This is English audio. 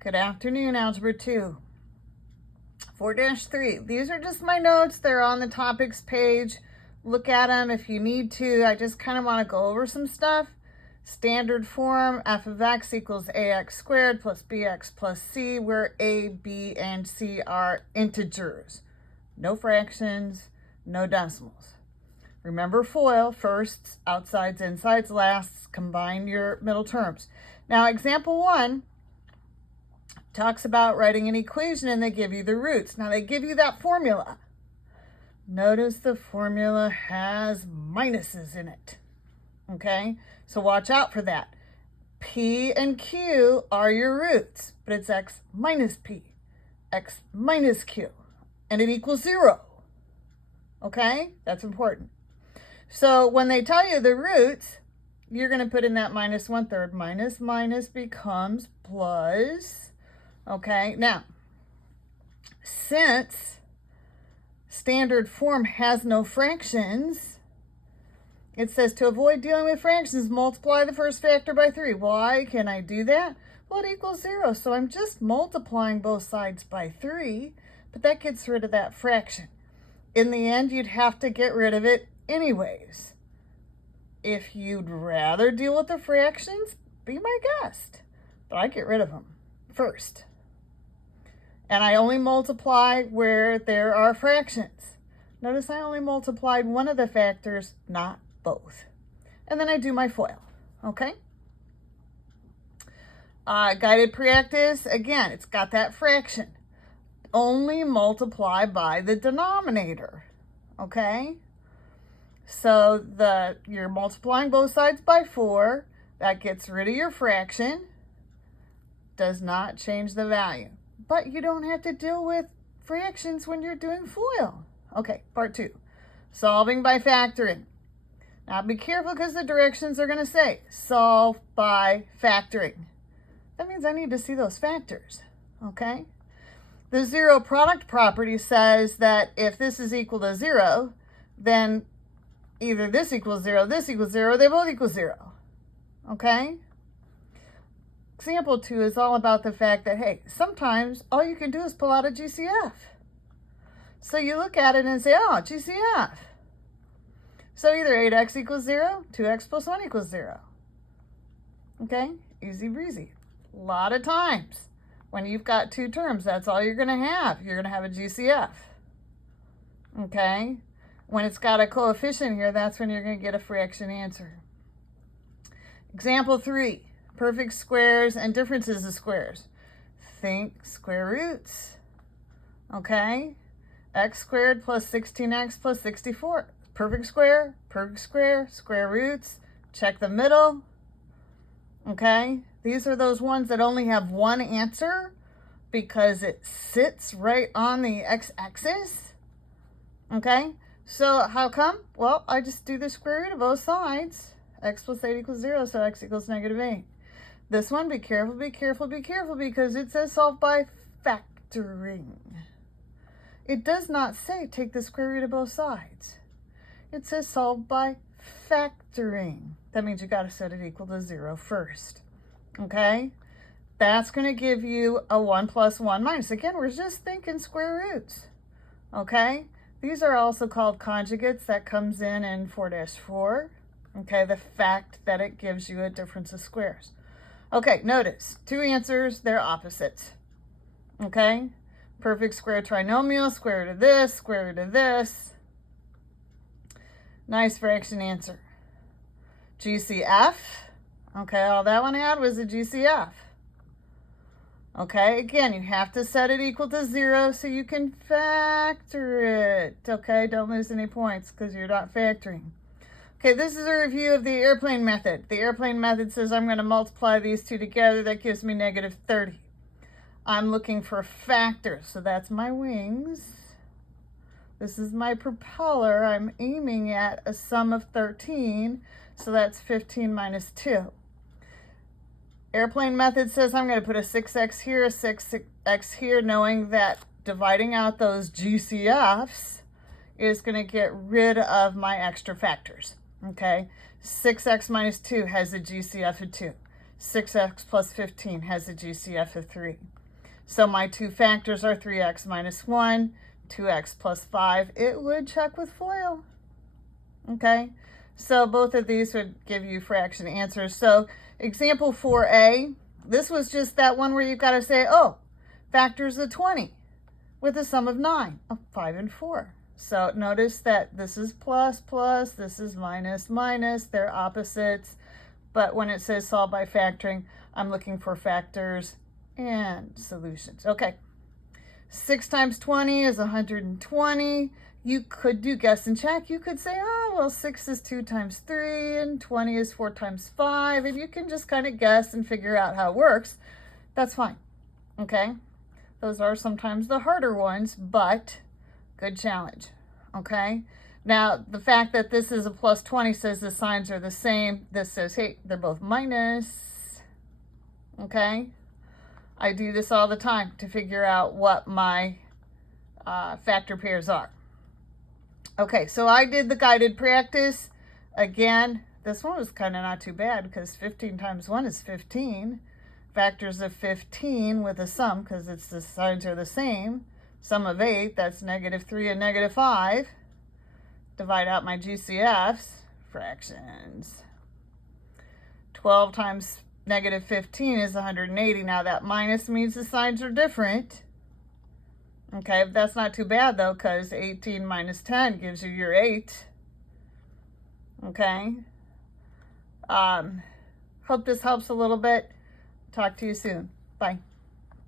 Good afternoon, Algebra 2. 4-3. These are just my notes. They're on the topics page. Look at them if you need to. I just kind of want to go over some stuff. Standard form, f of x equals ax squared plus bx plus c, where a, b, and c are integers. No fractions, no decimals. Remember FOIL, firsts, outsides, insides, lasts, combine your middle terms. Now, example 1 talks about writing an equation and they give you the roots. Now they give you that formula. Notice the formula has minuses in it. Okay, so watch out for that. P and Q are your roots, but it's x minus P, x minus Q, and it equals 0. Okay, that's important. So when they tell you the roots, you're going to put in that minus 1/3. Minus minus becomes plus. Okay, now, since standard form has no fractions, it says to avoid dealing with fractions, multiply the first factor by 3. Why can I do that? Well, it equals 0, so I'm just multiplying both sides by 3, but that gets rid of that fraction. In the end, you'd have to get rid of it anyways. If you'd rather deal with the fractions, be my guest, but I get rid of them first. And I only multiply where there are fractions. Notice I only multiplied one of the factors, not both. And then I do my FOIL, okay? Guided practice, again, it's got that fraction. Only multiply by the denominator, okay? So you're multiplying both sides by 4. That gets rid of your fraction. Does not change the value. But you don't have to deal with fractions when you're doing FOIL. Okay, part 2. Solving by factoring. Now be careful because the directions are going to say solve by factoring. That means I need to see those factors, okay? The zero product property says that if this is equal to 0, then either this equals 0, this equals 0, they both equal 0, okay? Example 2 is all about the fact that, hey, sometimes all you can do is pull out a GCF. So you look at it and say, oh, GCF. So either 8x equals 0, 2x plus 1 equals 0. Okay, easy breezy. A lot of times when you've got two terms, that's all you're going to have. You're going to have a GCF. Okay, when it's got a coefficient here, that's when you're going to get a fraction answer. Example 3. Perfect squares and differences of squares. Think square roots. Okay? X squared plus 16x plus 64. Perfect square, square roots. Check the middle. Okay? These are those ones that only have one answer because it sits right on the x-axis. Okay? So how come? Well, I just do the square root of both sides. X plus 8 equals 0, so x equals -8. This one, be careful, because it says solve by factoring. It does not say take the square root of both sides. It says solve by factoring. That means you got to set it equal to 0 first. Okay? That's going to give you a 1 plus 1 minus. Again, we're just thinking square roots. Okay? These are also called conjugates. That comes in 4-4. Okay? The fact that it gives you a difference of squares. Okay, notice, two answers, they're opposites. Okay? Perfect square trinomial, square root of this, square root of this. Nice fraction answer. GCF. Okay, all that one had was a GCF. Okay, again, you have to set it equal to 0 so you can factor it. Okay, don't lose any points because you're not factoring. Okay, this is a review of the airplane method. The airplane method says I'm going to multiply these two together. That gives me -30. I'm looking for factors, so that's my wings. This is my propeller. I'm aiming at a sum of 13, so that's 15 minus 2. Airplane method says I'm going to put a 6x here, a 6x here, knowing that dividing out those GCFs is going to get rid of my extra factors. Okay, 6x minus 2 has a GCF of 2. 6x plus 15 has a GCF of 3. So my two factors are 3x minus 1, 2x plus 5. It would check with FOIL. Okay, so both of these would give you fraction answers. So example 4a, this was just that one where you've got to say, oh, factors of 20 with a sum of 9, 5 and 4. So notice that this is plus, plus, this is minus, minus. They're opposites. But when it says solve by factoring, I'm looking for factors and solutions. Okay, 6 times 20 is 120. You could do guess and check. You could say, oh, well, 6 is 2 times 3, and 20 is 4 times 5. And you can just kind of guess and figure out how it works. That's fine. Okay, those are sometimes the harder ones, but good challenge. Okay, now the fact that this is a plus 20 says the signs are the same. This says, hey, they're both minus. Okay, I do this all the time to figure out what my factor pairs are. Okay, so I did the guided practice. Again, this one was kind of not too bad because 15 times 1 is 15. Factors of 15 with a sum because the signs are the same. Sum of 8, that's negative 3 and negative 5. Divide out my GCFs, fractions. 12 times negative 15 is 180. Now that minus means the signs are different. Okay, that's not too bad though, because 18 minus 10 gives you your 8. Okay. Hope this helps a little bit. Talk to you soon. Bye.